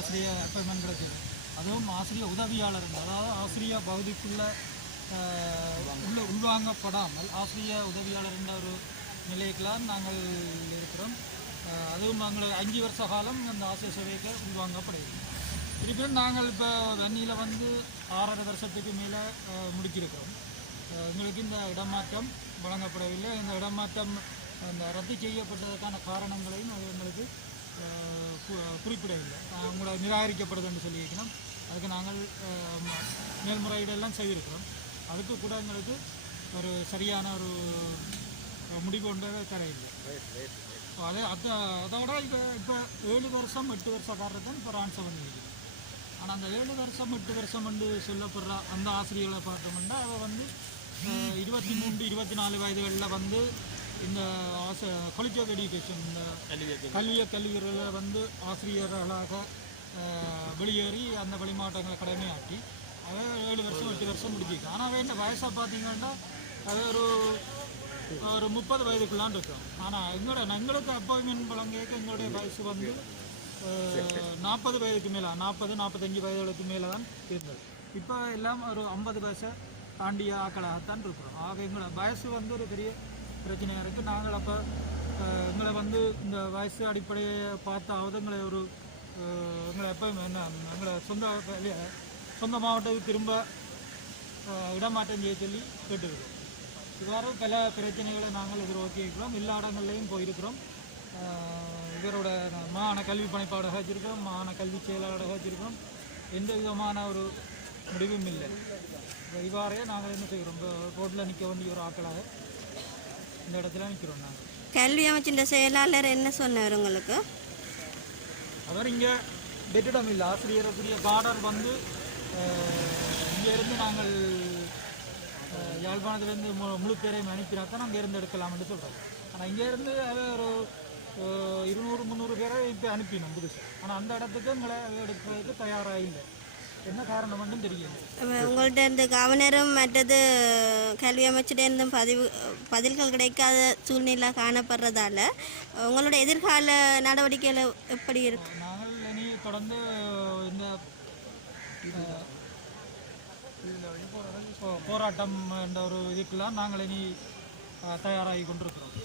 ஆசிரியர் அப்பாயின்மெண்ட் கிடைச்சது. அதுவும் ஆசிரியர் உதவியாளர் அதாவது ஆசிரியர் பகுதிக்குள்ளே உள்ள உள்வாங்கப்படாமல் ஆசிரியர் உதவியாளர் என்ற ஒரு நிலைக்கெல்லாம் நாங்கள் இருக்கிறோம். அதுவும் நாங்கள் அஞ்சு வருஷ காலம் அந்த ஆசிரியர் சேவைக்கு உள்வாங்கப்படுகிறது இருப்பினும் நாங்கள் இப்போ வன்னியில் வந்து ஆறரை வருஷத்துக்கு மேலே முடிச்சிருக்கிறோம். எங்களுக்கு இந்த இடமாற்றம் வழங்கப்படவில்லை. இந்த இடமாற்றம் அந்த ரத்து செய்யப்பட்டதற்கான காரணங்களையும் அது எங்களுக்கு குறிப்பிடவில்லை. அஹ் நிராகரிக்கப்படுது என்று சொல்லியிருக்கணும் அதுக்கு நாங்கள் மேல்முறையீடெல்லாம் செய்திருக்கிறோம். அதுக்கு கூட எங்களுக்கு ஒரு சரியான ஒரு முடிவு ஒன்றே தரையில்லை அதே அதை அதோட இப்போ இப்போ ஏழு வருஷம் எட்டு வருஷ காரணத்தான் இப்போ ஆன்சர் பண்ணியிருக்கோம் ஆனால் அந்த ஏழு வருஷம் எட்டு வருஷம் வந்து சொல்லப்படுற அந்த ஆசிரியர்களை பார்த்தோம்னா அவள் வந்து இருபத்தி மூன்று இருபத்தி நாலு வயதுகளில் வந்து இந்த ஆச கொலிஜ் எஜுகேஷன் இந்த கல்விய கல்விகளில் வந்து ஆசிரியர்களாக வெளியேறி அந்த வெளிமாவட்டங்களை கடமையாற்றி அவன் ஏழு வருஷம் எட்டு வருஷம் முடிச்சிருக்கு ஆனால் அவன் இந்த வயசை பார்த்தீங்கன்னா அது ஒரு ஒரு முப்பது வயதுக்குள்ளான் இருக்கும் ஆனால் எங்களோட எங்களுக்கு அப்பாயின்மெண்ட் வழங்கிக்க எங்களுடைய வயசு வந்து நாற்பது வயதுக்கு மேலே நாற்பது நாற்பத்தஞ்சு வயதுகளுக்கு மேலே தான் இருந்தது. இப்போ எல்லாம் ஒரு ஐம்பது வயசை தாண்டிய ஆக்களாகத்தான் இருக்கிறோம். ஆக எங்களோட வயசு வந்து ஒரு பெரிய பிரச்சனையாக இருக்குது நாங்கள் அப்போ எங்களை வந்து இந்த வயசு அடிப்படையை பார்த்தாவது எங்களை ஒரு எங்களை எப்போ என்ன எங்களை சொந்த சொந்த மாவட்டத்துக்கு திரும்ப இடமாற்றம் செய்ய சொல்லி கேட்டுக்கிறோம் இவ்வாறு பல பிரச்சனைகளை நாங்கள் எதிர்நோக்கி இருக்கிறோம் எல்லா இடங்கள்லையும் போயிருக்கிறோம். இவரோட மாகாண கல்வி பணிப்பாளராக வச்சுருக்கோம் மாகாண கல்வி செயலாளராக வச்சுருக்கோம் எந்த விதமான ஒரு முடிவும் இல்லை. இவ்வாறே நாங்கள் என்ன செய்கிறோம் இப்போ ரோட்டில் நிற்க வேண்டிய ஒரு ஆட்களாக இந்த இடத்துல நிற்கிறோம் நாங்கள் கல்வி அமைச்சின் செயலாளர் என்ன சொன்னார் உங்களுக்கு? அவர் இங்கே வெற்றிடம் இல்லை ஆசிரியருக்குரிய கார்டர் வந்து அஹ், இங்கே இருந்து நாங்கள் யாழ்ப்பாணத்திலேருந்து மு முழு பேரையும் அனுப்பினா தான் அங்கே இருந்து எடுக்கலாம்னு சொல்கிறோம் ஆனால் இங்கே இருந்து அது ஒரு இருநூறு முந்நூறு பேரை இப்போ அனுப்பினோம் புதுசு. ஆனால் அந்த இடத்துக்கு எங்களை எடுக்கிறதுக்கு தயாராக இல்லை. என்ன காரணம் தெரியல. அஹ் உங்கள்ட்ட இந்த கவர்னரும் மற்றது கல்வி அமைச்சிட்டிருந்தும் பதிவு பதில்கள் கிடைக்காத சூழ்நிலை காணப்படுறதால உங்களோட எதிர்கால நடவடிக்கைகள் எப்படி இருக்கு? நாங்கள் இனி தொடர்ந்து இந்த போராட்டம் என்ற ஒரு இதுக்கெல்லாம் நாங்கள் இனி தயாராகி கொண்டிருக்கிறோம்.